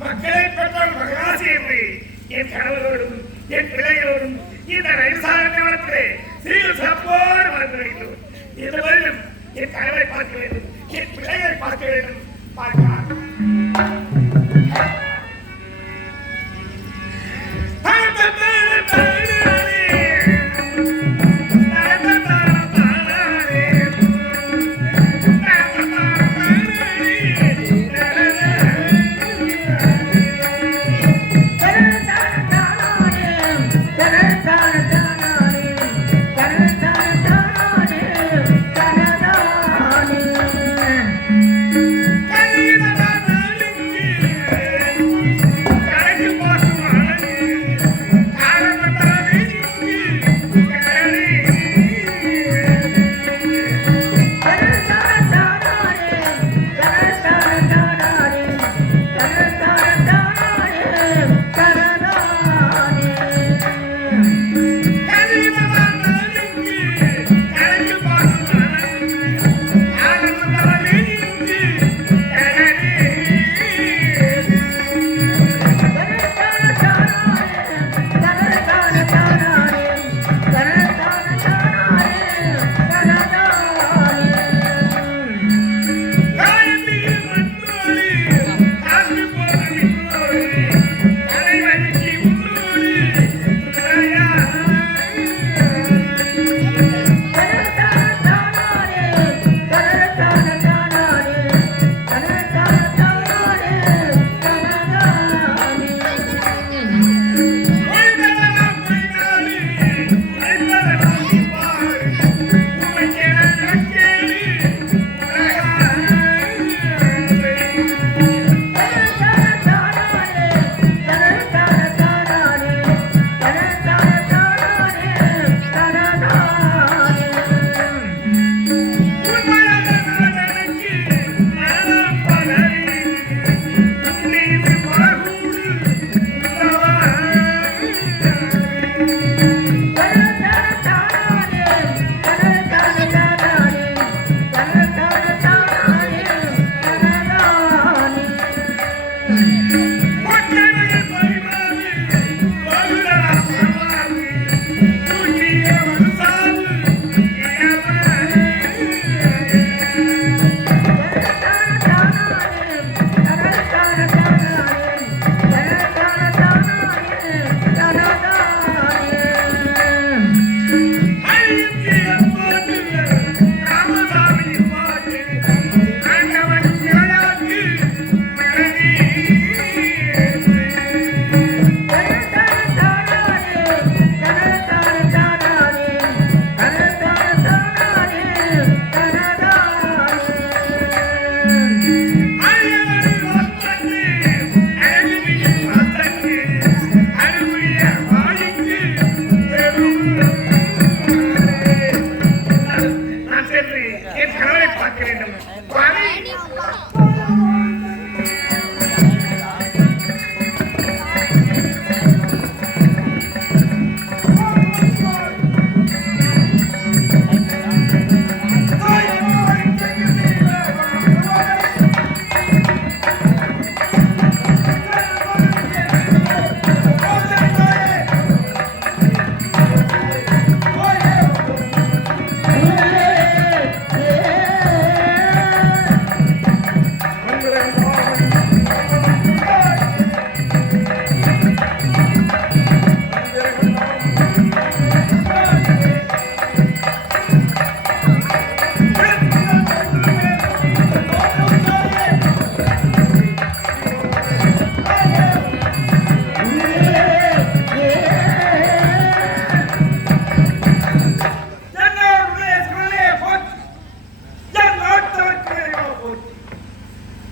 மக்களை பெற்றால் மகராசி என்று என் கணவரோடும் என் பிள்ளைகளோடும் இந்த ரயில்சாரத்திலே சீல் சிறப்போடு வளர்ந்து வேண்டும். இதுவரையிலும் என் கணவரை பார்க்க வேண்டும், என் பிள்ளைகளை பார்க்க வேண்டும். பார்க்கலாம் Thank you.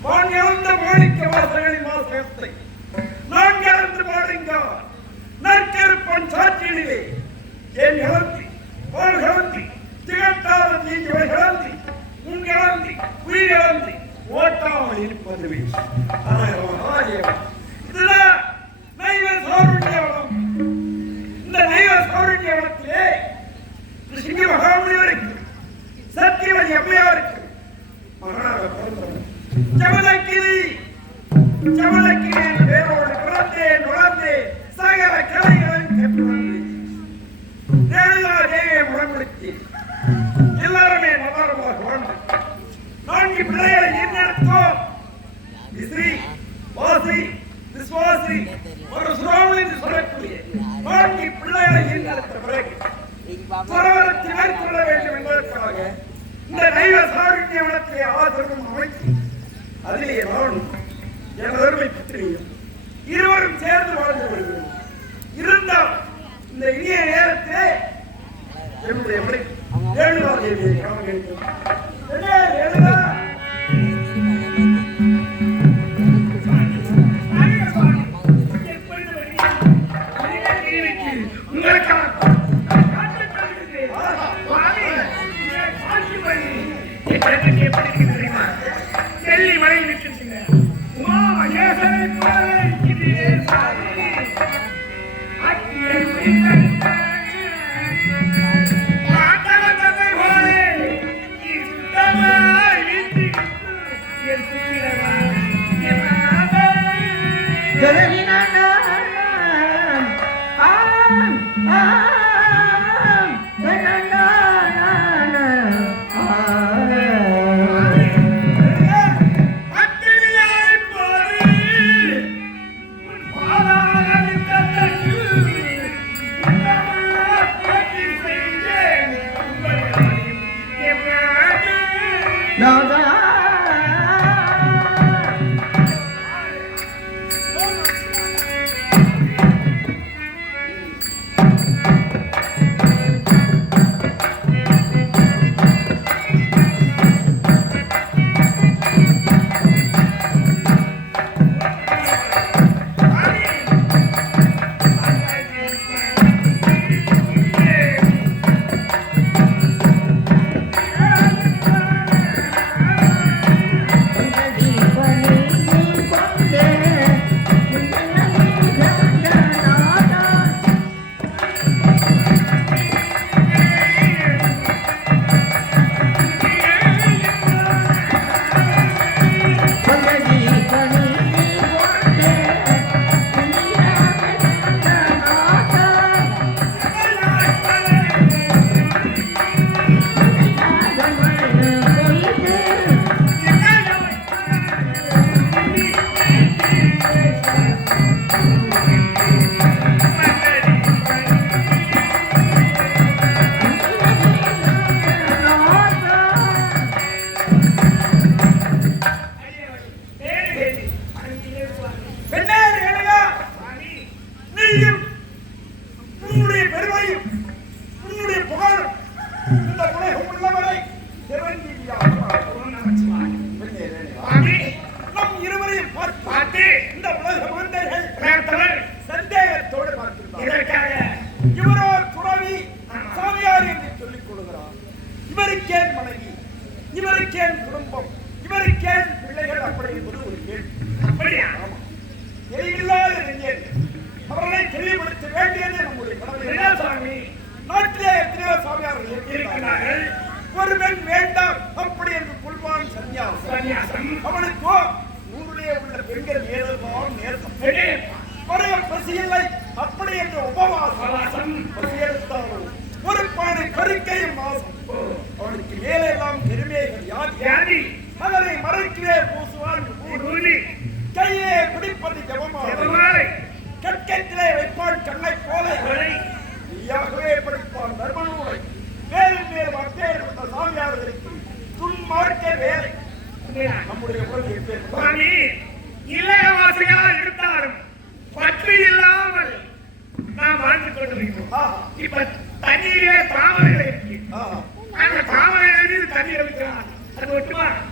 நான் இழந்த மாணிக்க வாசகனின் வாசகத்தை நான் இழந்து பாடுங்க நற்கருப்பன் சாட்சியிலே என் இழந்தி போல் இழந்தி திகட்டாத தீங்குவை இழந்தி உன் இழந்தி உயிர் இழந்தி ஓட்டாமல் இருப்பது இதுதான் நைவ சௌரண்யவனம். இந்த நைவ சௌரண்யவனத்திலே சிங்க மகாமுனிவருக்கு சத்தியவதி அம்மையாருக்கு மகனாக பிறந்தவர் ஜமதக்கிரி பேரோடு நுழைந்தே சகல கலைகளையும் கற்றுணர்ந்து ரேணுகா தேவியை முறைப்படுத்தி எல்லாருமே மதாரமாக வாழ்ந்து 4 பிள்ளைகளை ஈர்த்தெடுத்தோம். விஸ்ரீ, வாசி, விஸ்வாசி, ஒரு சுராவளி என்று சொல்லக்கூடிய 4 பிள்ளைகளை ஈர்த்தெடுத்த பிறகு துறவரத்தை மேற்கொள்ள வேண்டும் என்பதற்காக இந்த நைவ சாருண்யவனத்திலே ஆசிரமம் அமைத்து அதிலே நானும் என் அருமை புத்திரியும் இருவரும் சேர்ந்து வாழ்ந்து வருகிறோம். இருந்தால் இந்த இனிய நேரத்திலே என்னுடைய ரேணுகா தேவியை காண வேண்டும். டெல்லி வரை நிற்கின்றன உமா மகேசனை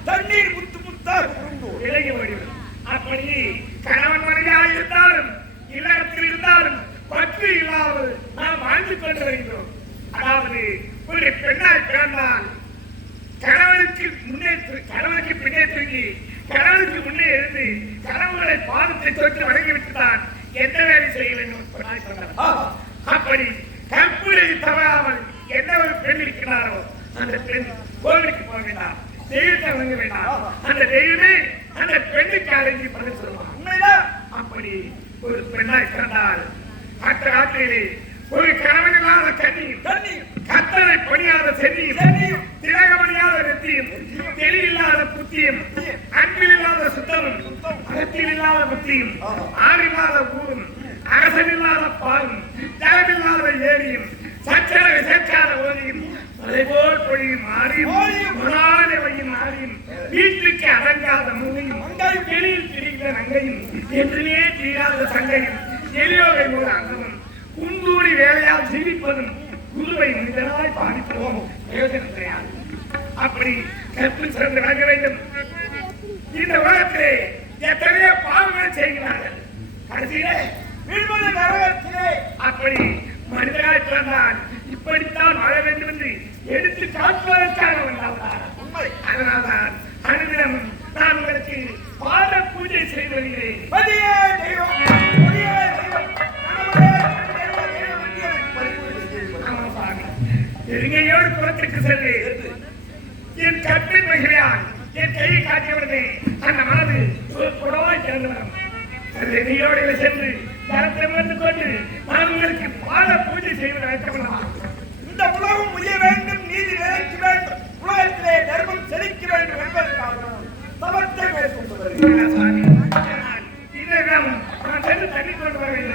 தண்ணீர் முத்து முத்தாக விலகி ஓடிவிடும். அப்படி கணவன் மனைவியாக இருந்தாலும் இல்லறத்தில் இருந்தாலும் பற்று இல்லாமல் நாம் வாழ்ந்து கொண்டு வருகிறோம். அதாவது ஒரு பெண்ணால் பிறந்தால் கணவனுக்கு பின்னே தூங்கி கணவனுக்கு முன்னே இருந்து கணவனை பாதத்தை தொட்டு வணங்கிவிட்டுதான் எந்த வேலை செய்ய வேண்டும். அப்படி கற்புரை தவறாமல் எந்த ஒரு பெண் இருக்கிறாரோ அந்த பெண் கோவிலுக்கு போக வேண்டாம், தெய்வத்தை வணங்க வேண்டாம். அந்த தெய்வமே அந்த பெண்ணுக்கு அடங்கி பதில் சொல்லுவான். உண்மைதான். அப்படி ஒரு பெண்ணாய் பிறந்தால் மற்ற ராத்திரியிலே ஒரு கணவன் இல்லாத கண்ணியும் கத்தனை பணியாத சென்னியும் திலகமணியாத நெத்தியும் தெளிவில்லாத புத்தியும் அன்பில் இல்லாத சுத்தமும் அகத்தில் இல்லாத புத்தியும் ஆறில்லாத ஊரும் அரசனில்லாத பாலும் ஜலமில்லாத ஏரியும் சச்சரவை சேர்க்காத ஓதியும் அதேபோல் பொழியும் ஆறியும் ஆறியும் வீட்டுக்கு அடங்காத மூலையும் வெளியில் திரிகிற நங்கையும் என்றுமே தீராத சங்கையும் எளியோரை ஒரு அங்கமும் குண்டூரி வேலையால் ஜீவிப்பதும் குருவை மனிதனாய் பாதிப்போம் பிரயோஜனம் கிடையாது. அப்படி கற்பு சிறந்து விளங்க வேண்டும். இந்த உலகத்திலே எத்தனையோ பாவங்களை செய்கிறார்கள். கடைசியிலே வீழ்வது நரகத்திலே. அப்படி மனிதனாய் பிறந்தால் இப்படித்தான் வாழ வேண்டும் என்று எடுத்து காட்டுவதற்காக வந்தார். அதனால்தான் அனுதினம் நான் உங்களுக்கு பாத பூஜை செய்து வருகிறேன். நெருங்கையோடு புறத்திற்கு சென்று என் கற்பின் மகிழ்ச்சியால் என் கையை காட்டியவுடனே அந்த மனது புறவாய் திறந்து வரும். நெருங்கையோடு சென்று தரத்தை வந்து கொண்டு நான் உங்களுக்கு பாத பூஜை செய்வது அழைக்கப்படலாம். இந்த உலகம் உய வேண்டும், நீதி நிலைக்க வேண்டும், உலகத்திலே தர்மம் செழிக்க வேண்டும் என்பதற்காக சமத்தை மேற்கொண்டு வருகிறேன். இதெல்லாம் நான் சென்று தண்ணி கொண்டு வர வேண்டும்.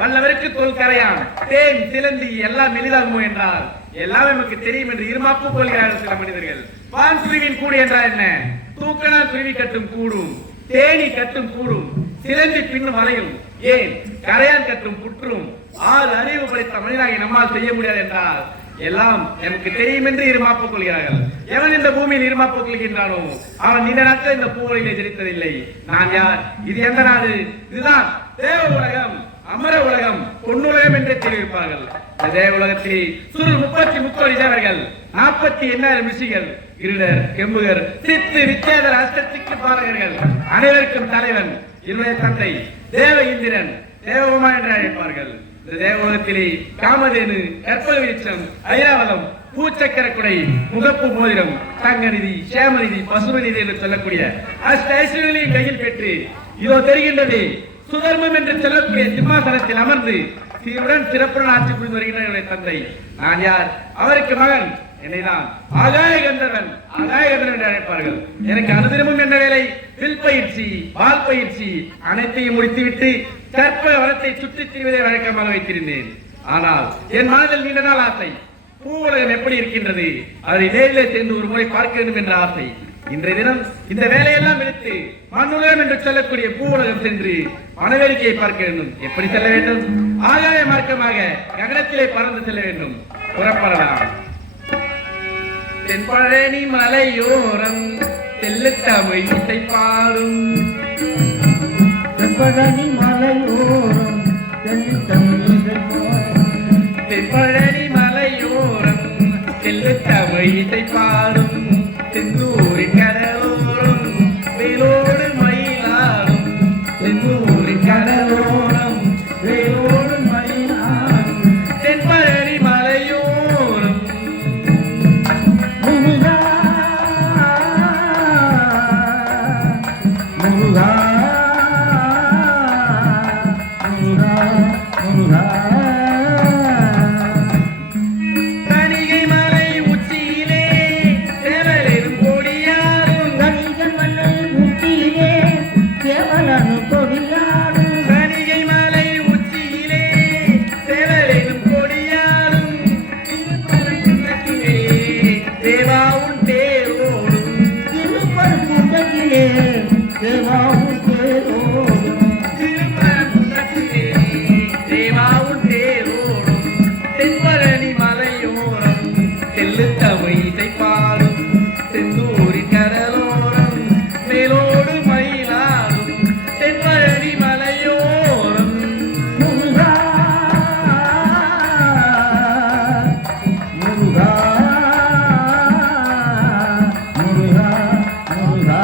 வல்லவருக்கு தோல் கரையான் தேன் சிலந்தி எல்லாம் எளிதாகுமோ என்றால் எல்லாம் நமக்கு தெரியும் என்று இருமாப்பு கொள்கிறார்கள் சில மனிதர்கள். வான் குருவின் கூடு என்றால் என்ன? தூக்கணா குருவி கட்டும் கூடும், தேனி கட்டும் கூடும், சிலந்தி பின்னும் வலையும், ஏன் கரையான் கட்டும் புற்றும் 6 அறிவு படைத்த மனிதனாகி நம்மால் செய்ய முடியாது என்றால் எல்லாம் எனக்கு தெரியும் என்று இருமாப்பு கொள்கிறார்கள். எவன் இந்த பூமியில் இருமாப்பு கொள்கின்றானோ அவன் நீண்ட நாட்கள் இந்த பூவொலியிலே ஜெயித்ததில்லை. நான் யார்? இது எந்த நாடு? இதுதான் தேவ உலகம். அமர உலகம் பொன்னுலகம் என்று தெரிவிப்பார்கள். தேவ உலகத்தில் சுருள் 33 தேவர்கள், 48 ரிஷிகள், இருடர், கெம்புகர், சித்து, விச்சேதர், அஷ்டத்திக்கு பாலகர்கள், அனைவருக்கும் தலைவன் என்னுடைய தந்தை தேவ இந்திரன், தேவகுமார் என்று அழைப்பார்கள். இந்த தேவலோகத்திலே காமதேனு, கற்பக விருட்சம், ஐராவதம், பூச்சக்கர குடை, முகப்பு மோதிரம், தங்கநிதி, சேமநிதி, பசுமநிதி என்று சொல்லக்கூடிய அஷ்ட ஐஸ்வர்யங்களையும் கையில் பெற்று இதோ தெரிகின்றது சுதர்மம் என்று சொல்லக்கூடிய சிம்மாசனத்தில் அமர்ந்து சீருடன் சிறப்புடன் ஆட்சி புரிந்து வருகின்ற என்னுடைய தந்தை. நான் யார்? அவருக்கு மகன். என்னைதான் ஆகாய கந்தர்வன், ஆகாய கந்தர்வன் என்று அழைப்பார்கள். எனக்கு அனுதினமும் என்ன வேலை? வில் பயிற்சி, வால் பயிற்சி அனைத்தையும் முடித்துவிட்டு கற்பக வனத்தை சுற்றித் திரிவதை வழக்கமாக வைத்திருந்தேன். ஆனால் என் மனதில் நீண்ட நாள் ஆசை, பூ உலகம் எப்படி இருக்கின்றது, அதை நேரிலே சென்று ஒரு முறை பார்க்க வேண்டும் என்ற ஆசை. இன்றைய தினம் இந்த வேலையெல்லாம் எடுத்து மண்ணுலகம் என்று சொல்லக்கூடிய பூ உலகம் சென்று மனவேடிக்கையை பார்க்க வேண்டும். எப்படி செல்ல வேண்டும்? ஆகாய மார்க்கமாக ககனத்திலே பறந்து செல்ல வேண்டும். புறப்படலாம். தென்பழனி மலையோரம் தெல்லு தமிழ் இசை பாடும். தென்பழனி மலையோரம் தெல்லு தமிழ் இசை பாடும். தென்பழனி மலையோரம் தெல்லு தமிழ் இசை பாடும். தென்னூரின் கடலோரம் வேலோடு மயிலாடும். தென்னூரின் கடலோரம் வேலோடு மயிலாடும். தென்பழனி மலையோரம் முருகா முருகா முருகா முருகா. தணிகை மலை உச்சியிலே தேவரின் கொடியாடும். கணிகன் மலை முத்தியிலே கேவலனு கொடியாடும். தணிகை மலை உச்சியிலே தேவரின் கொடியாடும். திருப்பரங்குன்றத்திலே தேவாவுன் தேரோடும். திருப்பரங்குன்றத்திலே தேவாவும் தேரோடும். திருப்பரங்குன்றத்திலே தேவாவுன் தேரோடும். தென்பழனி மலையோரம் தெல்லு தமிழ் இசை பாடும். தென்னூரின் கடலோரம் மேலோடு மயிலாடும். தென்பழனி மலையோரம் முருகா முருகா முருகா முருகா.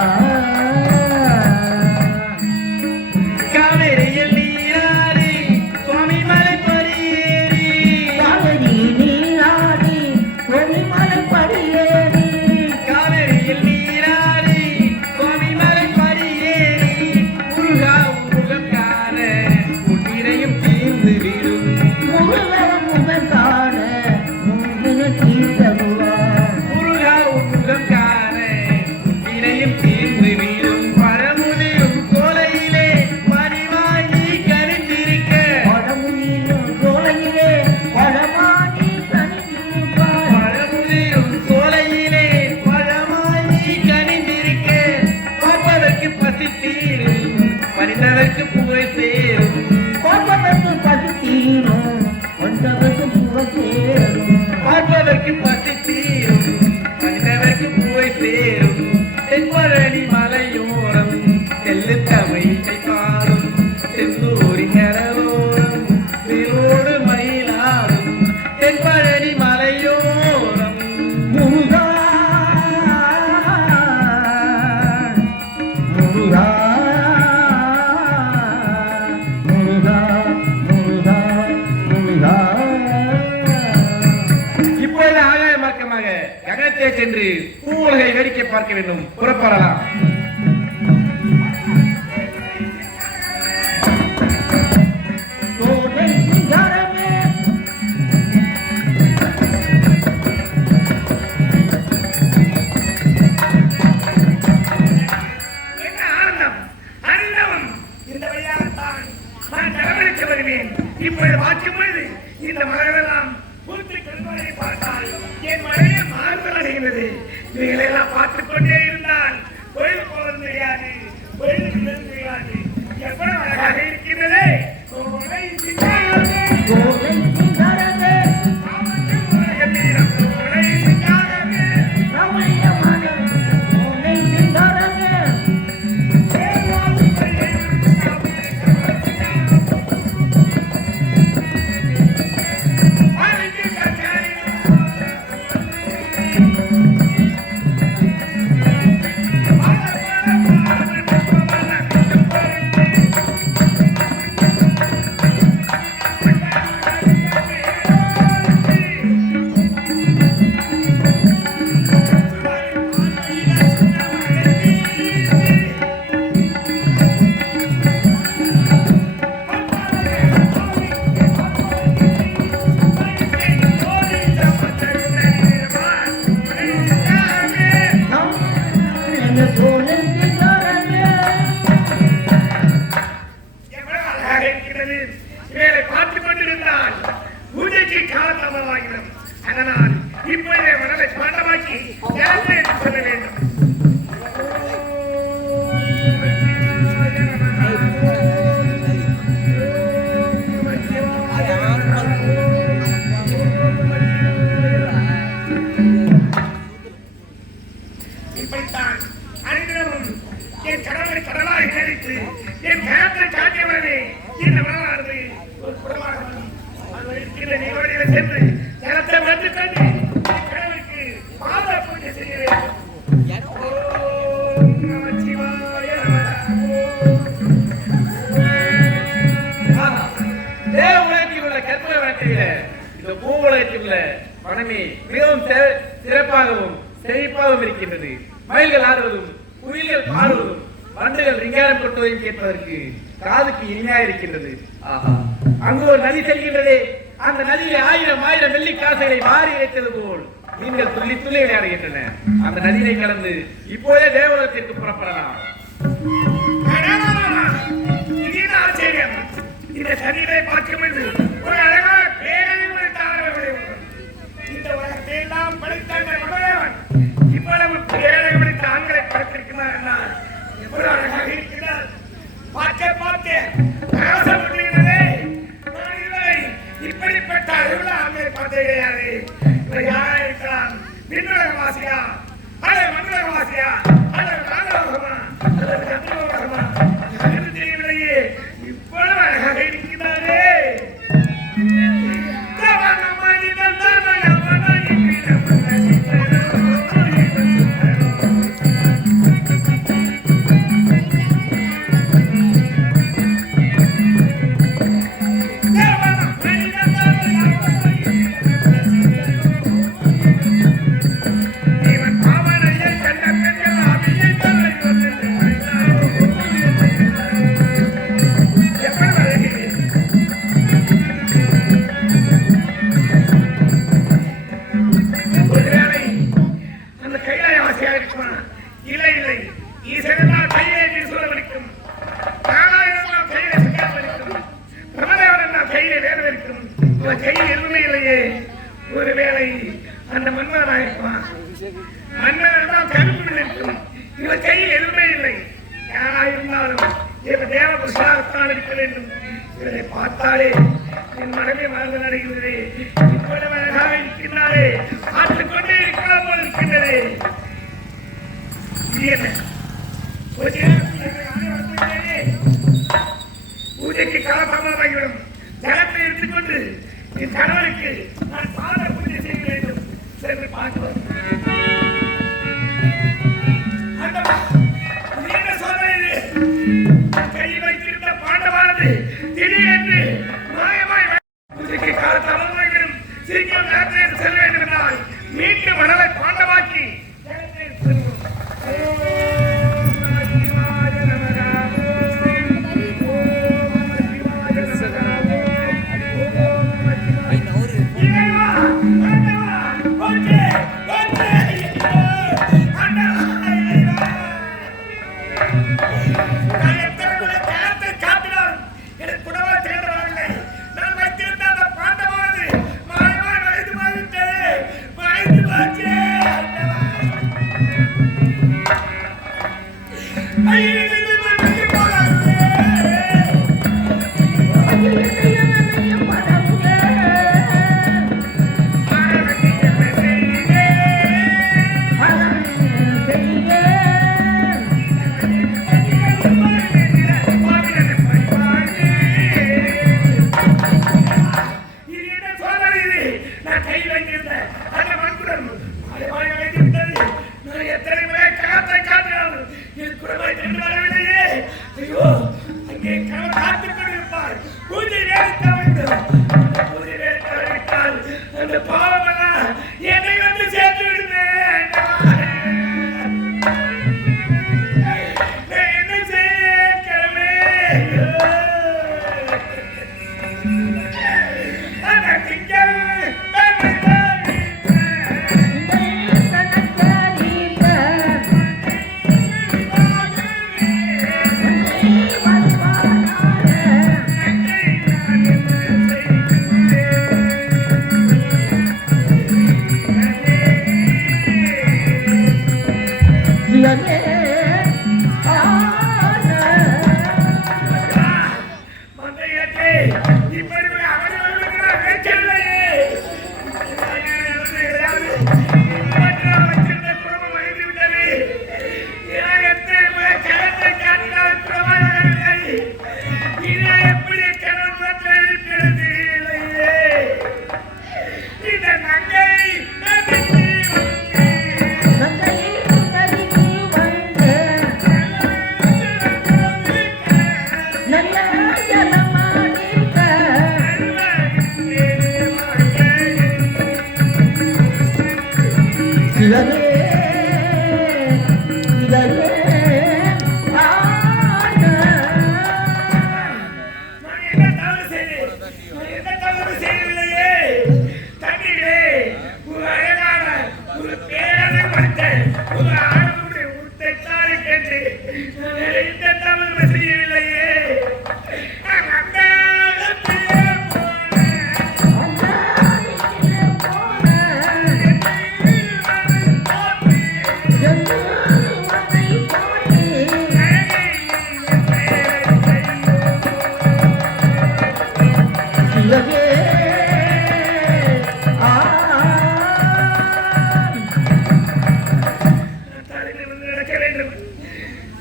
காவேரியில் நீராடி சுவாமி மலை படியேறி. காவிரி நீராடி கொடிமலை படியேறி. காவேரியில் நீராடி சுவாமி மலை படியேறி. முருகா முகம் காண உன்னிரையும் தீர்ந்து விடும். முருகன் முகம் காண முருகனை தீர்த்தருவார். முருகா முகம் காண உன்னிரையும் தீர்ந்து விடும். பரமுதியும் கோலையிலே மணிவாய் நீ கருந்திருக்க. படமுடியும் சோலையிலே படமானி கணிப்பார். பழமுதிரும் சோலையிலே பழமாய் நீ கனிந்திருக்க. பார்ப்பதற்கு பசி தீரும், பறிந்ததற்கு புகழ் சேரும். பார்ப்பதற்கு பசி தீரும், வந்தவருக்கு புகழ் சேரும். பார்ப்பதற்கு பசி தீரும், பறிந்ததற்கு புகழ் சேரும். தென்பழனி மலையோரம் தெல்லு தமிழ் இசை பாடும். தென்னூரின் கடலோரம் வேலோடு மயிலாடும். தென்பழனி மலையோரம் முருகா முருகா முருகா முருகா முருகா. இப்பொழுது ஆகாய மார்க்கமாக ககனத்தை சென்று பூவுலகை வேடிக்கை பார்க்க வேண்டும். புறப்படலாம். கோடை சிங்காரமே என்ன ஆனந்தம், அனுபவம். இந்த வழியாகத்தான் நான் தலைவலித்து வருவேன். இப்பொழுது பார்க்கும் பொழுது இந்த மலரெல்லாம் பூத்து கண்களை பார்த்தால் என் மழையை மாறுதல் அடைகிறது. இவைகளெல்லாம் பார்த்துக் கொண்டே இருந்தால் அதனால் இப்பொழுதே மனதை பாண்டமாக்கி யாரை என்று சொல்ல வேண்டும். இப்படித்தான் அனைவரும் என் கடவுளை கடலாய் நினைத்து என் கயத்தை காட்டியவரே இந்த வரலாறு ஒரு குடமாக இந்த நீரோடியில் சென்று ஜலத்தை வந்து தந்து கடவுளுக்கு பாத பூஜை செய்ய வேண்டும். ஓம் நமச்சிவாய தேவ உலகத்தில் உள்ள கற்பனை வாழ்க்கையில இந்த பூ உலகத்தில் உள்ள மனமே மிகவும் சிறப்பாகவும் செழிப்பாகவும் இருக்கின்றது. மயில்கள் ஆடுவதும் குயில்கள் பாடுவதும் வண்டுகள் ரிங்காரம் கொட்டுவதையும் கேட்பதற்கு காதுக்கு இனிமையா இருக்கின்றது. ஆஹா, அங்கு ஒரு நதி செல்கின்றதே, அந்த நதியிலே 1000 வெள்ளி காசுகளை வாரி வைத்தது போல் நீங்கள் துள்ளி துள்ளி விளையாடுகின்றன. அந்த நதியை கடந்து இப்போதே தேவலோகத்திற்கு புறப்படலாம். இது ஆச்சரியம். இந்த சதியை பார்க்கும்போது ஒரு அழகான பேரழிவு தாரவர்களே, இந்த உலகத்தை எல்லாம் படைத்தாங்க மகன் இவ்வளவு பேரழகு படைத்த ஆண்களை படைத்திருக்கிறார் என்றால் எவ்வளவு அழகாக இருக்கிறார். பார்க்க ஆசைப்படுகிறதே, நான் இவரை இப்படிப்பட்ட அறிவுள்ள ஆண்களை பார்த்தே கிடையாது. இவர் யாரா இருக்கலாம்? விண்ணுலகவாசியா அல்லது மண்ணுலகவாசியா அல்லது நாகலோகமா அல்லது கத்திலோகமா என்று தெரியவில்லையே. இவ்வளவு அழகாக இருக்கிறாரே. ஒருவேளை அந்த மன்னராக இருப்பான். மன்னர் தான் கருப்பில் இருக்கும். இவர் கையில் எதுவுமே இல்லை. யாராயிருந்தாலும் இவர் தேவ புருஷாகத்தான் இருக்க வேண்டும். இவரை பார்த்தாலே என் மனமே மறந்து நடக்கிறது. இவ்வளவு அழகாக இருக்கின்றாரே, பார்த்துக்கொண்டே இருக்கலாம் போல் இருக்கின்றதே. பூஜைக்கு காலதாமதமாகிவிடும். ஜலத்தை எடுத்துக்கொண்டு என் கணவருக்கு நான் பாத பூஜை செய்ய வேண்டும். சென்று பார்க்கிறோம். கை வைத்திருந்த பாண்டவானது திடீரென்று மாயமாய் பூஜைக்கு காலதாமதமாகிவிடும். சீக்கிரம் நேரத்தில் செல்ல வேண்டும் என்றால் மீண்டும் மணலை பாண்டவாக்கி எத்தனை முறை காத்தை காட்டினாலும் என் குடும்பத்தை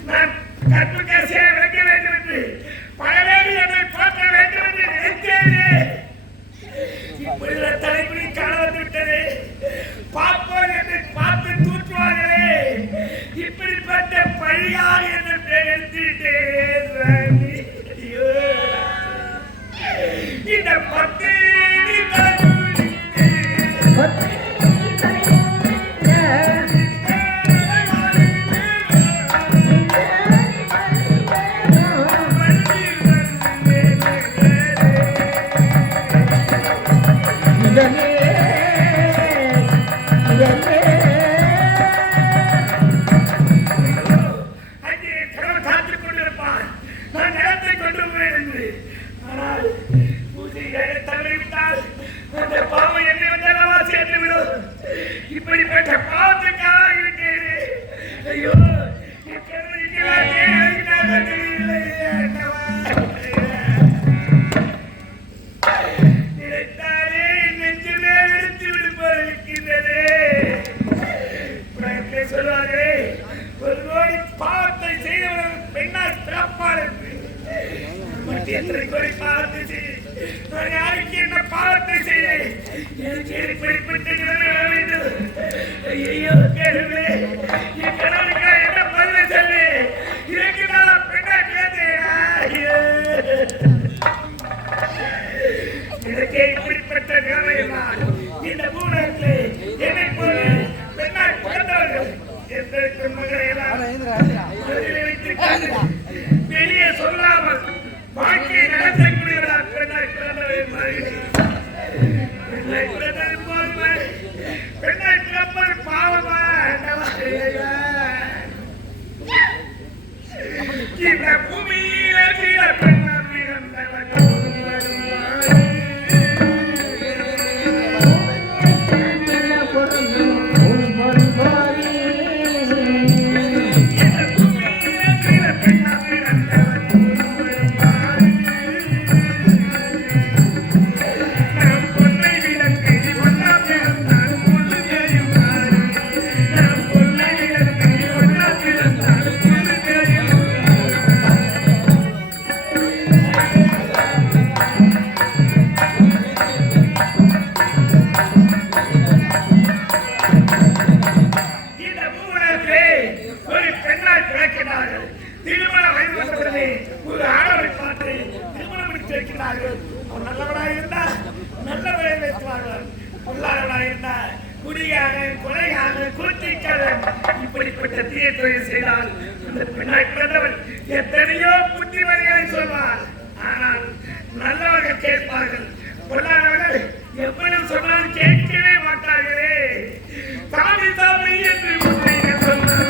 நான் கற்புக்கரசியை விளக்க வேண்டும் என்று பலவேறு என்னை பார்க்க வேண்டும் என்று நினைத்தேனே. இப்படிയുള്ള தலைமுறை காண வந்துவிட்டது. பார்ப்போர் என்னை பார்த்து தூற்றுவார்களே. இப்படிப்பட்ட பழியாக என்னை எடுத்துவிட்டேன். ஐயோ, இந்த பத்தினி இப்படிப்பட்ட பாவத்துக்காக இருக்கிறது. ஐயோ, நினைத்தாலே நெஞ்சிலே எடுத்து விடும்போது இருக்கின்றது. சொல்வார்களே, ஒரு கோடி பாவத்தை செய்தவர்கள் பெண்ணால் பிறப்பார்கள். எத்தனை கோடி பாவத்தை செய்து நான் யாருக்கு என்ன பாவத்தை செய்தேன்? எனக்கு இப்படிப்பட்ட நிலைமை வர வேண்டும். ஐயோ கேள்வி, என் கணவனுக்காக என்ன பதில் சொல்லு? இதற்கு நான் பெண்ணா கேட்டேன். எனக்கே இப்படிப்பட்ட நிலைமை இந்த பூனத்திலே என்னை போல பெண்ணாய் பிறந்தவர்கள் எந்த மகளை எல்லாம் வெளியே சொல்லாமல் வாழ்க்கையை நடத்தக்கூடியவர்களால் பெண்ணாய் பிறந்தவர்கள் பெண்ணாய் பிறந்தது போதுமே. பெண்ணாய் பிறப்பது பாவமா? இந்த பூமியிலே சில பெண்ணால் பிறந்தவர்கள் திருமண வயது வந்தவுடனே ஒரு ஆடவரை பார்த்து திருமணம் முடித்து வைக்கிறார்கள். அவன் நல்லவனாக இருந்தால் நல்ல விலை வைக்கிறார்கள். பொருளாளராக இருந்தால் குடியாக, கொலையாக, கூட்டிக்காரன் இப்படிப்பட்ட தீய தொழில் செய்தால் அந்த பெண்ணாய் பிறந்தவன் எத்தனையோ புத்திமதிகளை சொல்வார். ஆனால் நல்லவர்கள் கேட்பார்கள். பொருளாளர்கள் எவ்வளவு சொன்னாலும் கேட்கவே மாட்டார்களே. சாமி சாமி என்று சொன்னார்கள்.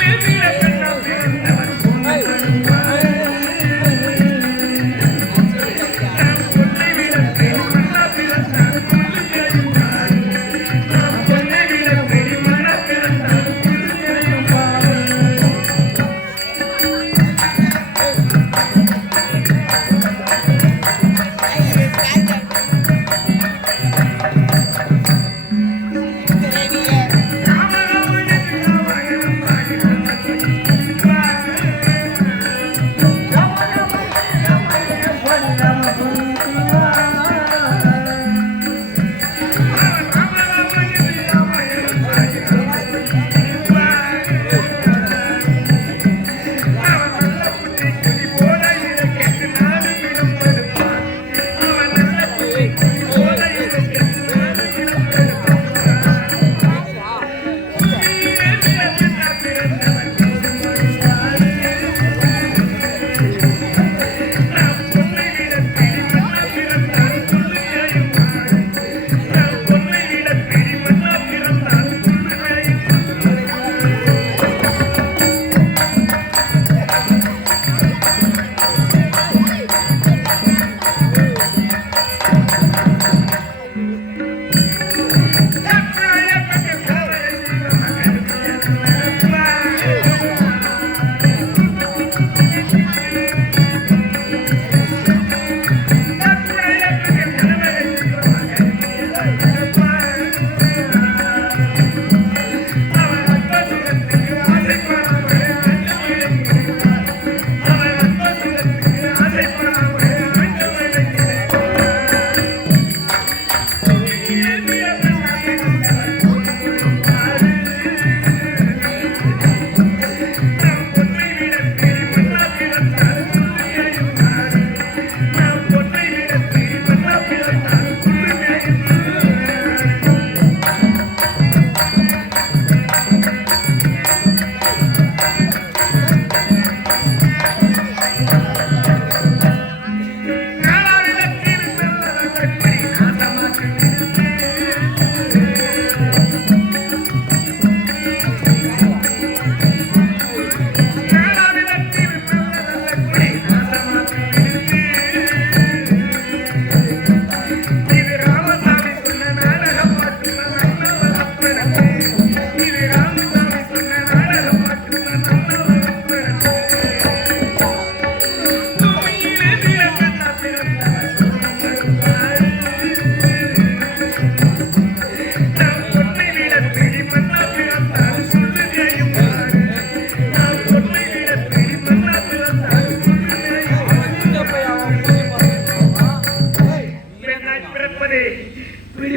Thank you.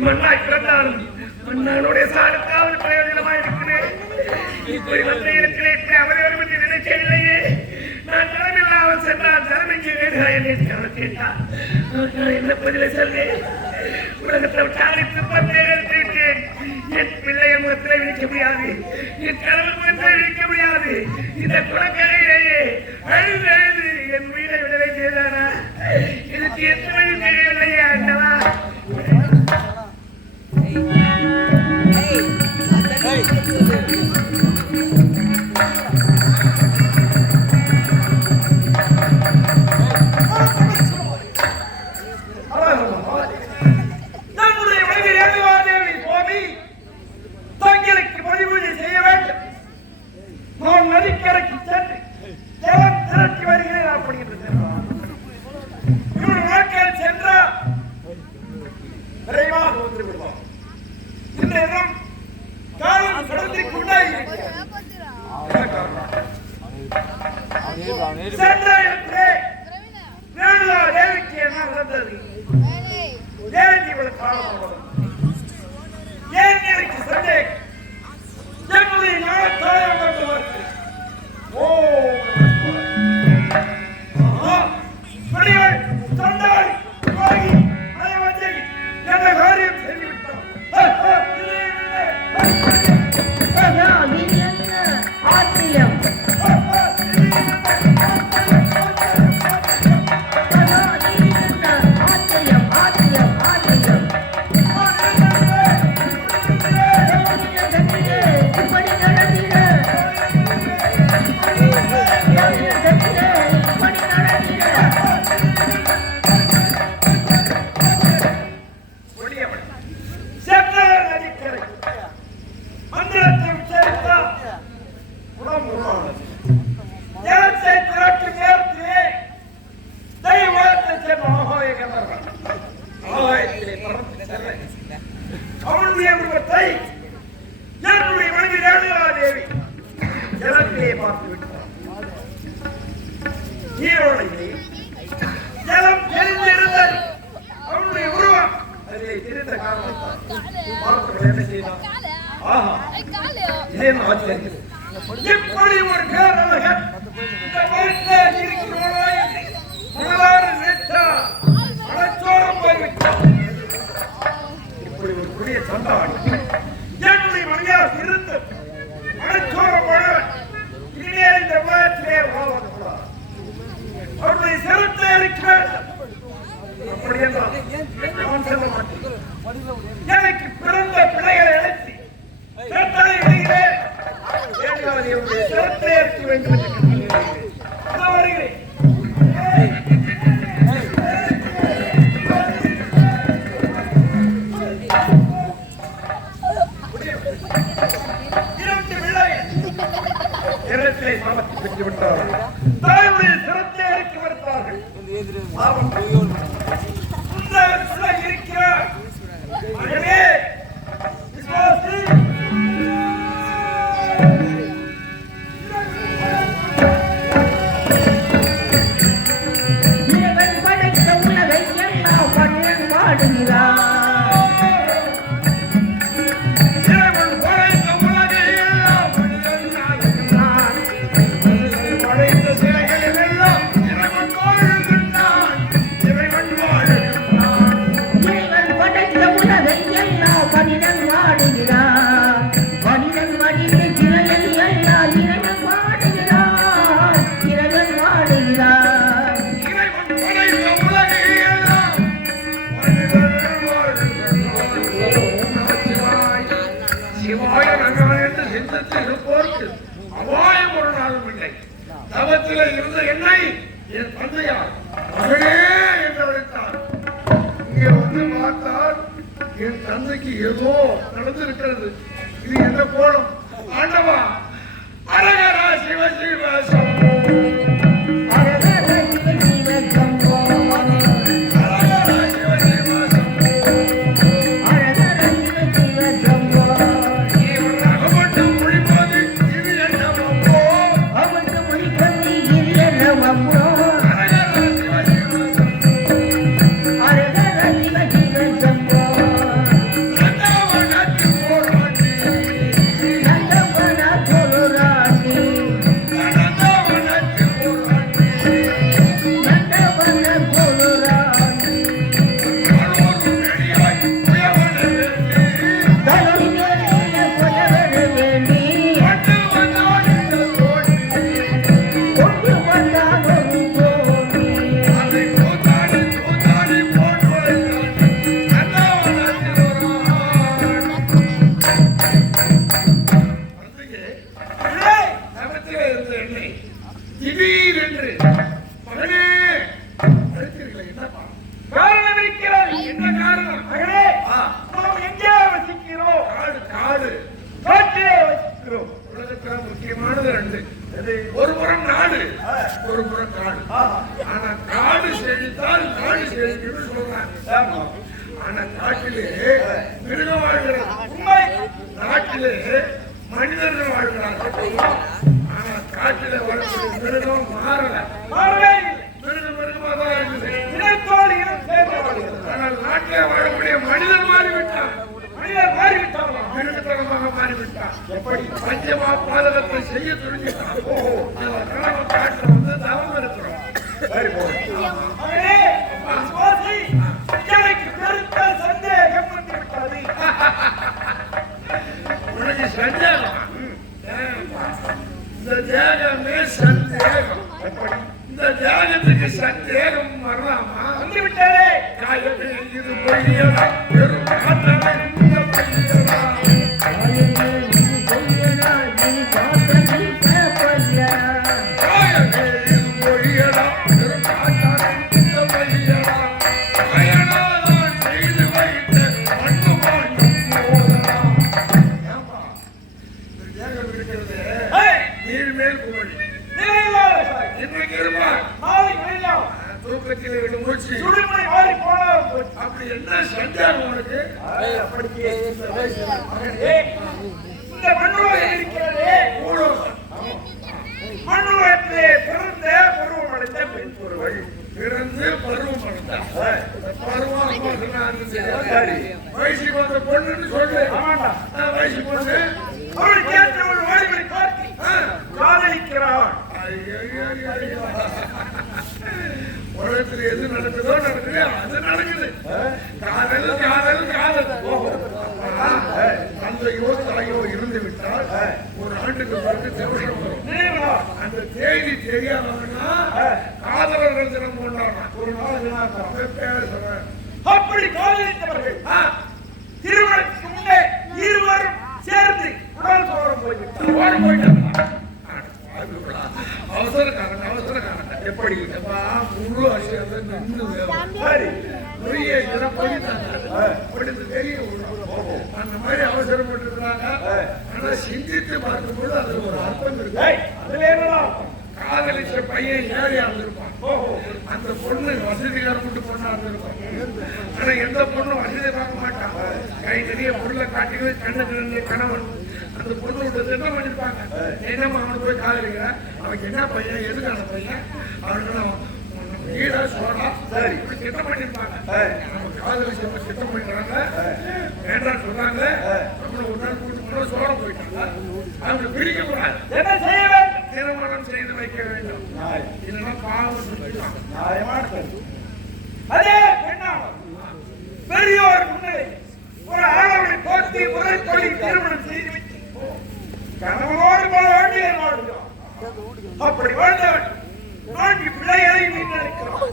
மண்ணாய் பிறந்தாலும் மன்னனுடைய சாணத்தாவது பிரயோஜனமாக இருக்கிறேன். இப்படி வந்து இருக்கிறேன், இப்படி அவரவரும் என்று நினைக்கவில்லையே. நான் தரமில்லாமல் சென்றால் தரம் எங்கே வேண்டாம் என்று அவர் கேட்டார். நான் என்ன பதிலை சொல்வேன்? உலகத்தில் தாளித்து பந்தேன். என் பிள்ளைய முகத்தில் விழிக்க முடியாது, என் கடவுள் முகத்தில் விழிக்க முடியாது. இந்த குளக்கரையிலேயே அழுது என் உயிரை விட வேண்டியதானா? இதுக்கு எத்தனை தெரியவில்லையா அண்ணவா? நம்முடைய மனைவி ரேணுகாதேவி சுவாமி தங்களுக்கு பணிபூஜை செய்ய வேண்டும். நான் நதிக்கரைக்கு சென்று ஜலம் திரட்டி வருகிறேன். அப்படின்றது நாட்கள் சென்றால் விரைவாக வந்து விடுவோம். இன்றைய தினம் காலம் கடந்து கொண்டே சென்ற இடத்திலே ரேணுகா தேவிக்கு என்ன நடந்தது? ஏன் இவ்வளவு காலம்? ஏன் எனக்கு சந்தேகம்? என்னுடைய ஞானத்தாயம் கொண்டவர்கள் சொன்னாள் என்ன காரியம் செய்துவிட்டார். ஆச்சரியம் அவனுடைய உருவத்தை என்னுடைய மனைவி ரேணுகாதேவி ஜலத்திலே பார்த்து விட்டார். ஈரோடையிலே ஜலம் தெரிந்திருந்தது. அவனுடைய உருவம் அதிலே தெரிந்த காரணத்தால் பார்த்தவர்கள் என்ன செய்தார்? ஆஹா, ஏன் ஆச்சரியம்! இப்படி ஒரு பேரழகன் இந்த வீட்டில் இருக்கிறோனோ என்று வரலாறு நினைத்தார். மனச்சோரம் போய்விட்டார். இப்படி ஒரு புதிய சந்தாடி என்னுடைய மனைவியாக இருந்து மனச்சோரமானவன் இனிமேல் இந்த உலகத்திலே வாழ்வதற்காக அவருடைய சிரத்தை இருக்க வேண்டும். அப்படி என்றால் நான் சொல்ல மாட்டேன். எனக்கு பிறந்த பிள்ளைகளை அழைத்து சிரத்தை வருகிறேன். என்னுடைய சிரத்தை இருக்க வேண்டும் என்று வருகிறேன். இடத்திலே சாபத்தை பெற்று விட்டார்கள். தாயுடைய சிரத்தை இறக்கி வருத்தார்கள். இருக்கிறார் அபாயம் ஒரு நாளும் இல்லை. தவத்திலே இருந்த என்னை என் தந்தையார் மகளே என்று அழைத்தார். இங்கே வந்து பார்த்தால் என் தந்தைக்கு ஏதோ நடந்திருக்கிறது. இது என்ன கோலம்? ஆண்டவா, அரகரா சிவ சிவ சம்போ, அரகரா சிவ சிவ சம்போ, அரகரா சிவ சிவ சம்போ, அரகரா சிவ சிவ சம்போ. இவர் அகமட்டம் முடிப்பது இது என்ன வம்போ? அகமட்டம் முடிப்பது இது என்ன வம்போ? அரகரா சிவ சிவ சம்போ, அரகரா சிவ சிவ சம்போ. என்னப்பா காரணம் இருக்கிறது. என்ன காரணம்? மகனே, ஆ, நாம் எங்கே வசிக்கிறோம்? காடு காடு காட்டிலே வசிக்கிறோம். உலகத்துல முக்கியமானது ரெண்டு. எது? ஒரு புறம் நாடு, ஆ. ஒரு புறம் காடு. ஆஹா. ஆனா காடு செழித்தால் நாடு செழிக்கும்னு சொல்றாங்க. ஆமா. ஆனா காட்டிலே மிருகம் வாழ்கிறது. உண்மை. நாட்டிலே மனிதர்கள் வாழ்கிறார்கள். ஆனா காட்டிலே வாழ்க்கை மிருகம் மாறல. மாறவே இல்லை. மிருகமா தான் இருக்குது. இனத்தோடு இனம் சேர்ந்து வாழ்கிறது. ஆனால் நாட்டிலே வாழக்கூடிய மனிதன் மாறிவிட்டான். மனிதர் மாறிவிட்டார்களா? மிருகத்தனமாக மாறிவிட்டான். எப்படி? பஞ்சமா பாதகத்தை செய்ய துணிஞ்சிட்டான். நம்ம காட்டுல வந்து தவம் இருக்கிறோம். சரி, போதும். மகனே, சுவாசி, எனக்கு பெருத்த சந்தேகம் வந்துவிட்டது. உனக்கு சந்தேகம்? இந்த தேகமே சந்தேகம். இந்த தேகத்துக்கு சந்தேகம் வரலாமா? வந்துவிட்டதே. காயமே இது பொய்யடா, வெறும் காத்தலை இந்த பொய்யடா. காயமே நீ பொய்யனா, நீ காத்தலிக்க பொய்யனா. காயமே இது பொய்யடா, வெறும் காத்தலை இந்த பொய்யடா. பயனாதான் செய்து வைத்த மண்ணு மாண்டம் போதடா. ஏம்பா, இந்த தேகம் இருக்கிறது ஏய், நீர் மேல் கோழி. நிலையில்லாத சாய். இன்னைக்கு இருப்பார் நாளைக்கு வெளியாகும். தூக்கத்தில் விடு மூச்சு. சுடுமணி மாறி போனால் போச்சு. அப்படி என்ன சந்தேகம் உனக்கு? அப்படியே மகனே, இந்த மண்ணுலகம் இருக்கிறதே, பூலோகம். மண்ணுலகத்திலே பிறந்த பருவமடைந்த பெண் ஒருவள். பிறந்து பருவம் அடைந்தார். பருவம் அப்பா சொன்னாரு. சரி. வயசுக்கு வந்த பொண்ணுன்னு சொல்லு. ஆமாண்டா. வயசு பொண்ணு. அவளுக்கு ஏற்ற ஒரு ஓய்வை காட்டி காதலிக்கிறாள். ஐயையையையோ. உலகத்தில் எது நடக்குதோ நடக்குது, அது நடக்குது. காதல் காதல் காதல். தந்தையோ தாயோ இருந்து விட்டால் ஒரு ஆண்டுக்கு பிறகு தேவசம் வரும். நினைவுகளா? அந்த தேதி தெரியாதவன்னா காதலர்கள் தினம் கொண்டாடுறான். ஒரு நாள் பேர் சொல்றேன். அப்படி காதலித்தவர்கள் திருமணத்துக்கு முன்னே இருவரும் சேர்ந்து உடல் சோரம் போய்விட்டார். ஓட போயிட்டாங்க. அவசரக்காரன் அவசரக்காரன். எப்படி முழு அசியத்தை நின்று சரி. நொய்யை படித்து தெரிய விடும். அந்த மாதிரி அவசரப்பட்டு இருக்காங்க. ஆனா சிந்தித்து பார்க்கும்போது அது ஒரு அர்த்தம் இருக்கு. அதுல என்னடா? காதலிச்ச பையன் ஏழையா இருந்திருப்பான். அந்த பொண்ணு வசதிக்கார மட்டும் பொண்ணா இருந்திருப்பான். ஆனா எந்த பொண்ணும் வசதி பார்க்க மாட்டான். கை நிறைய பொருளை காட்டிக்கவே கண்ணு கணவன். அந்த பொண்ணு விட்டு என்ன பண்ணிருப்பாங்க? என்னம்மா அவனை போய் காதலிக்கிறேன், அவனுக்கு என்ன பையன், எதுக்கான பையன், அவனுக்கு ஈடா சோடா சரி இப்படி திட்டம் பண்ணிருப்பாங்க. நம்ம காதலிச்சவங்க திட்டம் பண்ணிக்கிறாங்க, வேண்டாம் சொல்றாங்க. நம்மள ஒரு நாள் கூட்டு சோட போயிட்டாங்க. அவங்க பிரிக்க கூடாது. என்ன செய்ய வேண்டும்? திருமணம் செய்து வைக்க வேண்டும். இல்லைன்னா பாவம் செஞ்சுக்கலாம். அதே பெண்ணாமல் பெரியோர் முன்னிலை ஒரு ஆளவனை போட்டி முறை கொடி திருமணம் செய்து வைத்து கணவனோடு வாழ வேண்டிய வாழ்கிறோம். அப்படி வாழ்ந்தவன் நான்கு பிள்ளைகளை மீட்டெடுக்கிறோம்.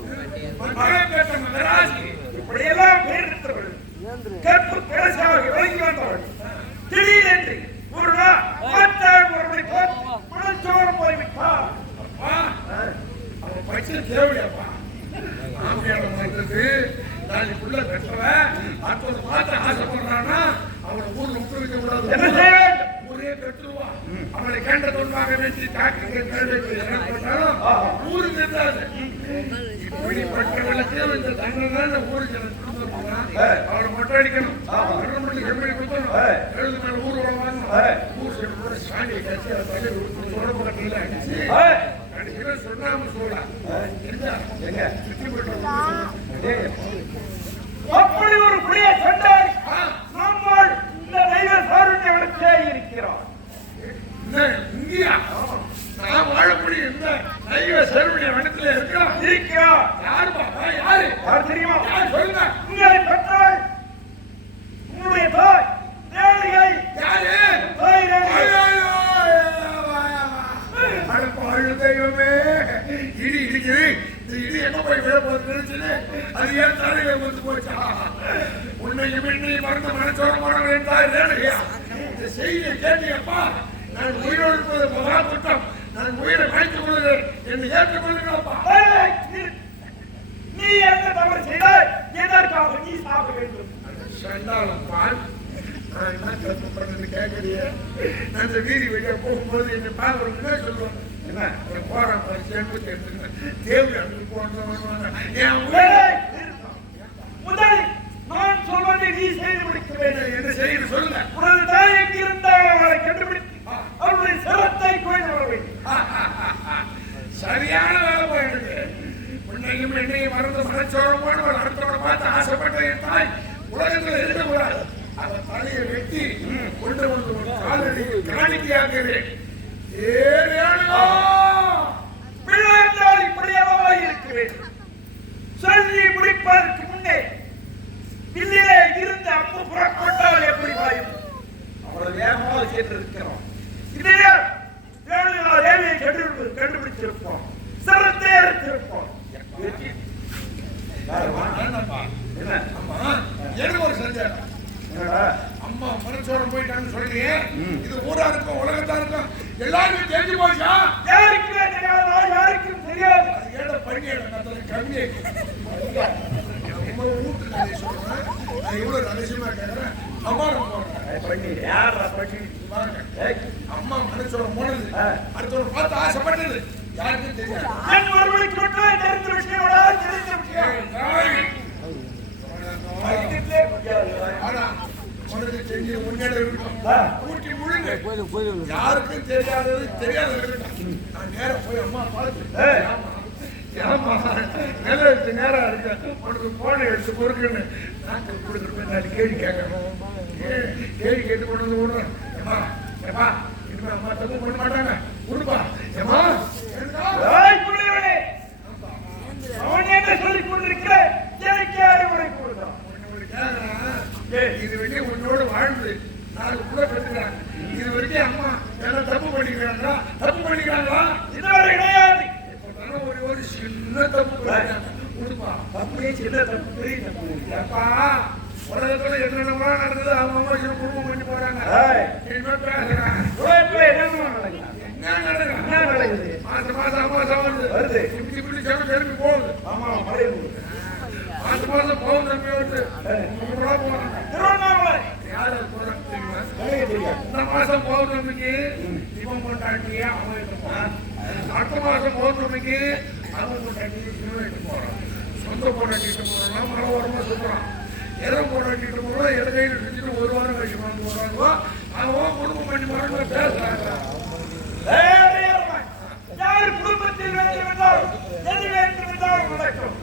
மகளை பெற்ற மகராசி இப்படியெல்லாம் பேரிட்டவர்கள் கற்பு கடைசியாக விலகி வந்தவர்கள் திடீரென்று ஒரு நாள் மாற்றாள் ஒருவனை போட்டு மனச்சோரம் போய்விட்டார். அவன் பச்சை தேவையாப்பா. மாமியாரம் வந்தது நாளைக்குள்ள கட்டுறவன் அடுத்தது பார்த்து ஆசைப்படுறான்னா அவனை ஊர்ல விட்டு வைக்க கூடாது. என்ன செய்ய வேண்டும்? ஊரே கட்டுருவான். அவனை கண்ட தொண்டாக வச்சு தாக்கிட்டாலும் ஊருக்கு இருந்தாது. இப்படிப்பட்டவர்களுக்கு இந்த தண்டனை ஊருக்கு அவனை மட்டும் அடிக்கணும். எப்படி கொடுக்கணும்? எழுது மேல ஊர் வாங்கணும். ஊர் சேர்ந்து சாணியை கட்சி அதை பள்ளி கொடுத்து உடம்பு கட்டில அடிச்சு கடைசியில சொன்னாம சொல்லலாம். அப்படி ஒரு புதிய சண்டாடி நம்மால் இந்த தெய்வ சாருண்யவனுக்கே இருக்கிறார். இந்தியா நான் வாழக்கூடிய இந்த தெய்வ செருமணிய வனத்துல இருக்கிறான். இருக்கிறார். யாரு பாப்பா? யாரு? யார் தெரியுமா? யார் சொல்லுங்க. உங்களை பெற்றால் உங்களுடைய தாய் தேவிகை. யாரு? தாய் தேவிகை. அடப்பாழு தெய்வமே, இடி இடிக்குது. இந்த இடி எங்க போய் விழ போகுது நினைச்சுன்னு அது ஏன் தலையில வந்து போச்சா? உன்னையும் இன்னையும் மறந்து மனச்சோரமான தாய் தேவையா? இந்த செய்தியை கேட்டியப்பா, நான் உயிரோடு இருப்பது மகா குற்றம். நான் உயிரை வாய்த்துக் கொள்கிறேன். என்னை ஏற்றுக் கொள்கிறப்பா. நீ என்ன வேண்டும். சண்டாளம் பால் நான் என்ன தப்பு பண்ணது கேட்கறிய அந்த வீதி வெளியே போகும்போது என்னை பார்க்கறவங்க சொல்லுவாங்க என்ன போறேன் சேர்ந்து தேவை அப்படி போடுறவங்க என் முதலில் நான் சொல்வதை நீ செய்து முடிக்க வேண்டும். என்ன செய்யணும் சொல்லுங்க. உனது தாய் எங்கிருந்தால் அவளை கண்டுபிடித்து அவளுடைய சிரத்தை கொண்டு வர வேண்டும். சரியான வேலை போயிடுது. உன்னையும் என்னையும் மறந்து மனச்சோழமான ஒரு அடுத்தவனை பார்த்து ஆசைப்பட்ட என் தாய் உலகத்தில் இருக்கக்கூடாது. அந்த தலையை வெட்டி கொண்டு வந்து ஒரு காலடி காணிக்கையாக்குகிறேன். பிள்ளை என்றால் இப்படியாகவே இருக்க வேண்டும். சொல்லி முடிப்பதற்கு முன்னே வில்லிலே இருந்து அம்பு புறப்பட்டால் எப்படி பாயும்? அவ்வளவு வேகமாக கேட்டிருக்கிறோம். இல்லையா தேவையை கண்டுபிடிச்சிருப்போம், சிரத்தை எடுத்திருப்போம். எனக்கு ஒரு சந்தேகம். அம்மா மனசோரம் போயிட்டான்னு சொல்றீங்க. இது ஊரா இருக்கும் உலகத்தா இருக்கும் எல்லாருக்கும் தெரிஞ்சு போச்சா? யாருக்குமே தெரியாது, யாருக்கும் தெரியாது. அது ஏழை பண்டிகை கம்மியை வீட்டு கதையை சொல்றேன். நான் இவ்வளவு ரகசியமா கேட்கிறேன். அம்மா அம்மா மனசோரம் போனது அடுத்தவரை பார்த்து ஆசைப்பட்டது யாருக்கும் தெரியாது. ஒருவனுக்கு மட்டும் தெரிந்த விஷயம் உனக்கு தெரிஞ்ச உன்னோட கூட்டி முழுங்க யாருக்கும் தெரியாதது தெரியாத நான் நேரம் போய் அம்மா பார்த்து நேரம் இருக்கு உனக்கு போன எடுத்து பொறுக்குன்னு நான் கொடுக்குறேன். நான் கேள்வி கேட்கறேன். கேள்வி கேட்டு கொண்டு வந்து விடுறேன். ஏமா இனிமே அம்மா தப்பு பண்ண மாட்டாங்க கொடுப்பா. ஏமா அவன் என்ன சொல்லிக் கொண்டிருக்கிறேன். எனக்கு யாரு உனக்கு கொடுத்தான்? இது வரைக்கும் உன்னோடு வாழ்ந்து நாலு கூட பெற்றுக்கிறாங்க. இது வரைக்கும் அம்மா எல்லாம் தப்பு பண்ணிக்கிறாங்களா? தப்பு பண்ணிக்கிறாங்களா? இதுவரை கிடையாது. ஒரு சின்ன தப்பு கொடுப்பா. தப்பு சின்ன தப்பு, பெரிய தப்பு. அப்பா உலகத்துல என்னென்னமா நடந்தது அவங்க குடும்பம் பண்ணி போறாங்க. என்ன நடக்குது? மாசம் அமாசம் வருது. இப்படி திரும்பி போகுது. மாசம் போகும் தம்பி வருது. திருவண்ணாமலை யாரு போறாங்க தெரியுமா? இந்த மாசம் பௌர்ணமிக்கு இவன் கொண்டாட்டி அவன் இருப்பான். அடுத்த மாசம் பௌர்ணமிக்கு அவன் கொண்டாட்டி இவன் போறான். சொந்த போராட்டிட்டு போறான். மழை ஓரமா சுத்துறான். எதை போராட்டிட்டு போறோம் எதை கையில் செஞ்சுட்டு ஒரு வாரம் கழிச்சு வாங்க போறாங்களோ அவன் குடும்பம் பண்ணி மரங்களை பேசுறாங்க. யார் குடும்பத்தில் வேண்டுமென்றால் எது வேண்டுமென்றால் நடக்கும்.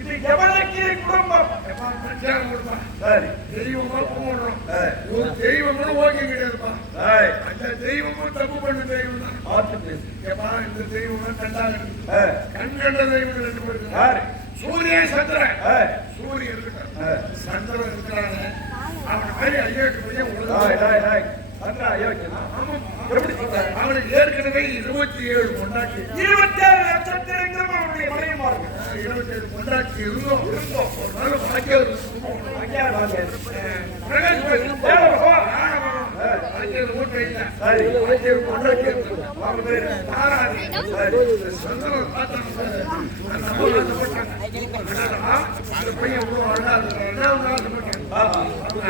இது எவனுக்கு குடும்பம் தெய்வமா கும்பிடுறோம். ஒரு தெய்வமும் ஓகே கிடையாதுப்பா. அந்த தெய்வமும் தப்பு பண்ண தெய்வம் தான். இந்த தெய்வம் கண்டாங்க கண் கண்ட தெய்வம் ரெண்டு பேருக்கு சூரியன் சந்திரன். சூரியன் இருக்கான் சந்திரன் இருக்கிறாங்க. அவன் மாதிரி ஐயோக்கு பையன் அவனுக்கு ஏற்கனவே 27 கொண்டாட்டி 27 நட்சத்திரங்களும் அவனுடைய மனைவிமார்கள் 27 கொண்டாட்டி இருந்தோம். ஒரு நாள் பாக்கியம்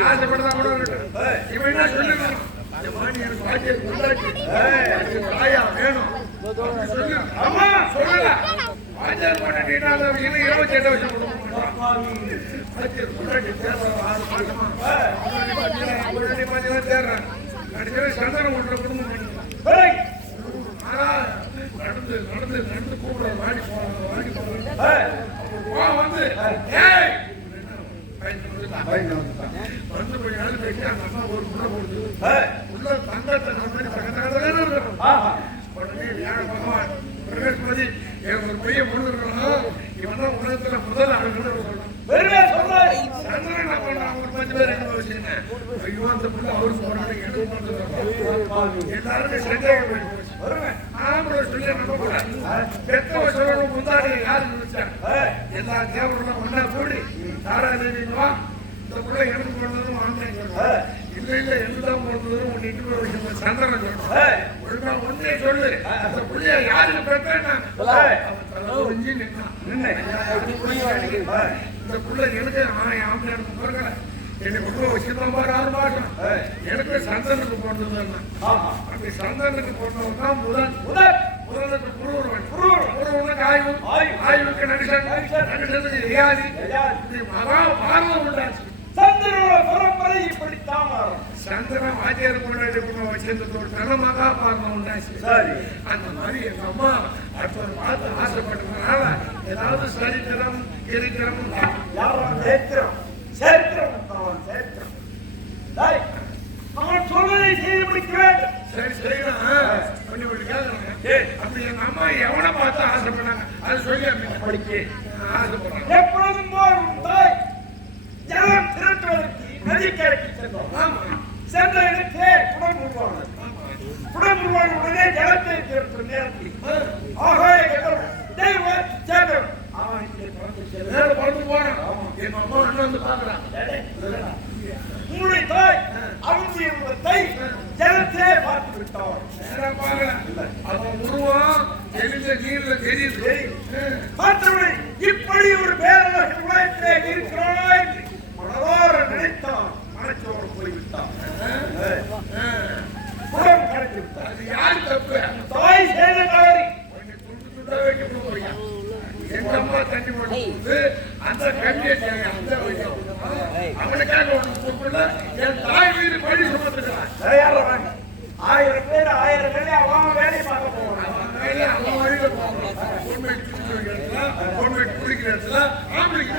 ஆசைப்பட்டதா கூட இவன் என்ன சொல்லுங்க வேணும் அம்மா சொல்லல ஆச்சார போட்டாங்க 27 வருஷம் சந்தனம் ஒன்ற குடும்பம் நடந்து நடந்து நடந்து கூப்பிட வாடி போறாங்க வந்து வந்து போய் நாள் பேசி அந்த அம்மா ஒரு முறை போடுது உள்ள தங்கத்தை உடனே வியாழ பகவான் பிரகஸ்பதி எனக்கு ஒரு பெரிய பொண்ணு இருக்கணும். இவன் தான் உலகத்துல முதல் ஆளுநர் சந்திரன் என்ன பண்றான்? ஒரு 10 பேர் என்ன வச்சுங்க ஐயோ அந்த புள்ள அவருக்கு போறாங்க எல்லாருமே சந்தேகம் போய் போச்சு. ஆம்பளை சொல்லி நம்ப கூடாது. பெத்தவ சொல்லணும் முந்தாடி யாரு நினைச்சா எல்லா தேவர்களும் ஒன்னா கூடி தாராதேவிங்களா இந்த புள்ள எனக்கு போனதும் ஆன்லைன் சொல்லுவேன். இல்ல இல்ல என்னதான் போனதும் ஒன்னு 2 வருஷம் சந்திரன் சொல்லுவேன். ஒழுங்கா ஒன்னே சொல்லு அந்த புள்ளைய யாருக்கு பெற்றேன்னா அவன் தலை ஒஞ்சி நின்னான். இந்த புள்ள எனக்கு எனக்கு பிறக்கல என்னை கொண்டு வச்சிருந்தோம் பாரு 6 மாசம் எனக்கு சந்தனுக்கு போனது அப்படி சந்தனுக்கு போனவன் தான் முதலுக்கு புருவன் ஆய்வுக்கு நடிசனுக்கு ரியாதி மகா பாரதம் உண்டாச்சு. சந்திரனோட பரம்பரை இப்படித்தான் மாறும். சந்திரன் வாத்தியார் கொண்டாடி வச்சிருந்ததோடு தன மகா பாரதம் உண்டாச்சு. சரி அந்த மாதிரி எங்க அம்மா அடுத்தவரை பார்த்து ஆசைப்பட்டதுனால ஏதாவது சரித்திரம் சரித்திரம் யாரும் சரித்திரம் சரித்திரம் சரித்திரம் அவன் சொல்வதை செய்து முடிக்க வேண்டும். சரி செய்யலாம் பண்ணி அப்படி எங்க அம்மா எவனை பார்த்து ஆசைப்பட்டாங்க அது சொல்லி படிக்க ஆசைப்படுறாங்க. எப்பொழுதும் போல் உன் தாய் ஜலம் திரட்டுவதற்கு நதிக்கரைக்கு சென்றோம். சென்ற இடத்திலே குடம் உருவான உடனே ஜலத்தை திரட்டும் நேரத்தில் ஆகாய கதம் தெய்வ சேதம் அவன் பறந்து போறான். எங்க அம்மா அண்ணன் வந்து பாக்குறான். உன்னுடைய தாய் அவனுடைய ஜலத்திலே பார்த்து விட்டான். அவன் உருவம் தெரிஞ்ச நீர்ல தெரியுது. பார்த்தவனை இப்படி ஒரு பேரழகு உலகத்திலே இருக்கிறாய் மனதார நினைத்தான். மனச்சோடு போய்விட்டான். குடம் கிடைத்து விட்டான். அது யார் தப்பு? தாய் செய்த தவறி துண்டா வைக்க போறியா? எங்க அம்மா தண்ணி போடும்போது அந்த கண்ணியை அந்த அவனுக்காக ஒண்ணு என் தாய் மீது பழி சுமத்துக்கிறான். 1000 பேர் 1000 வேலை அவன் வேலையை பார்க்க போவான். அவன் வழியில போவான். பொன்மேட்டு குடிக்கிற இடத்துல ஆம்பளைக்கு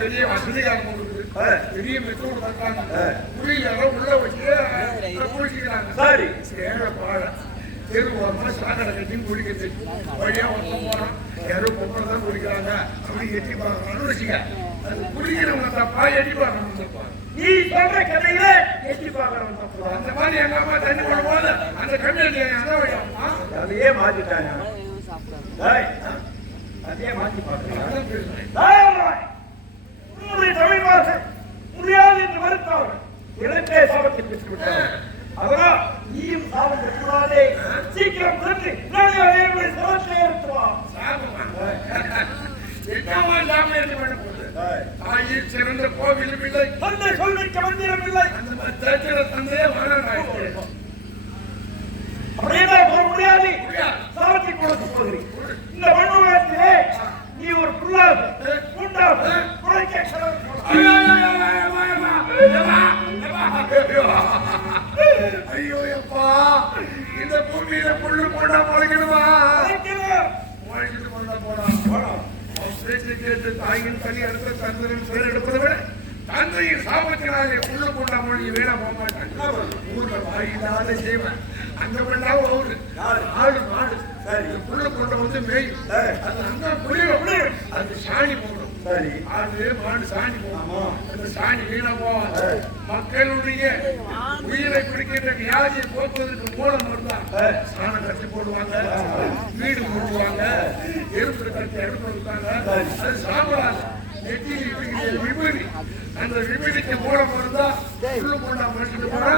பெரிய வசதிக்காக பெரிய மெத்தோடு பார்த்தாங்க. குடியில உள்ள வச்சு குடிக்கிறாங்க. சரி பாட தெருவோரமா சாக்கடை கட்டி குடிக்கிறது வழியா ஒருத்தம் போறான். யாரும் பொம்பளை தான் குடிக்கிறாங்க அப்படி எட்டி பார்க்கணும்னு வச்சுக்க. அது குடிக்கிறவங்க தப்பா எட்டி பார்க்கணும் தப்பா? நீ சொல்ற கதையில எட்டி பார்க்கறவன் தப்பு. அந்த மாதிரி எங்க அம்மா தண்ணி போடும்போது அந்த கண்ணு அதையே மாத்திட்டாங்க. அதையே மாத்தி பார்க்கறேன். உன்னுடைய தமிழ்வாசை முடியாது என்று மறுத்தவர் இடத்தே சாபத்தை பெற்று விட்டார். அதனால் நீயும் சாபம் பெற்றுவாதே. சீக்கிரம் சென்று என்னுடைய சபத்தை ஏற்றுவான். என்னமா சாமி என்று பண்ண போகுது? தாயில் சிறந்த கோவிலும் இல்லை, தந்தை சொல்மிக்க மந்திரம் இல்லை. அந்த மாதிரி தரித்திர தந்தையே வராங்க. அப்படியேதான் போக முடியாது. சாபத்தை கொடுக்க போகிறேன். இந்த மண்ணுலகத்திலே நீ ஒரு புல்லாது பூண்டாது குறைக்க ஐயோ எப்பா இந்த பூமியில புல்லு போட்டா முளைக்கணுமா? முளைக்கிட்டு கொண்டா போடா. பேச்சு கேட்டு தாயின் தனி அடுத்த தந்தரின் பேர் எடுப்பதை விட தந்தையின் சாபத்தினாலே புல்லு கொண்டா மொழி வீணா போக மாட்டாங்க. ஊர்ல வாயில்லாத செய்வேன். அந்த பண்ணா அவரு ஆடு மாடு புல்லு கொண்ட வந்து மேய் அது அங்க புளியும் அது சாணி போடும். சரி ஆடு மாடு சாணி போகும். அந்த சாணி வீணா போவாங்க. மக்களுடைய உயிரை பிடிக்கின்ற வியாதியை போக்குவதற்கு மூலம் இருந்தா சாணம் கட்டி போடுவாங்க, வீடு போடுவாங்க, எருப்பு கட்டி அடுப்பு வைப்பாங்க. அது சாப்பிடாது. நெட்டி விபூதி அந்த விபூதிக்கு மூலம் இருந்தா புல்லு கொண்டா மனுஷன் போனா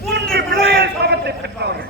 மூன்று பிள்ளைகள் சாபத்தை பெற்றார்கள்.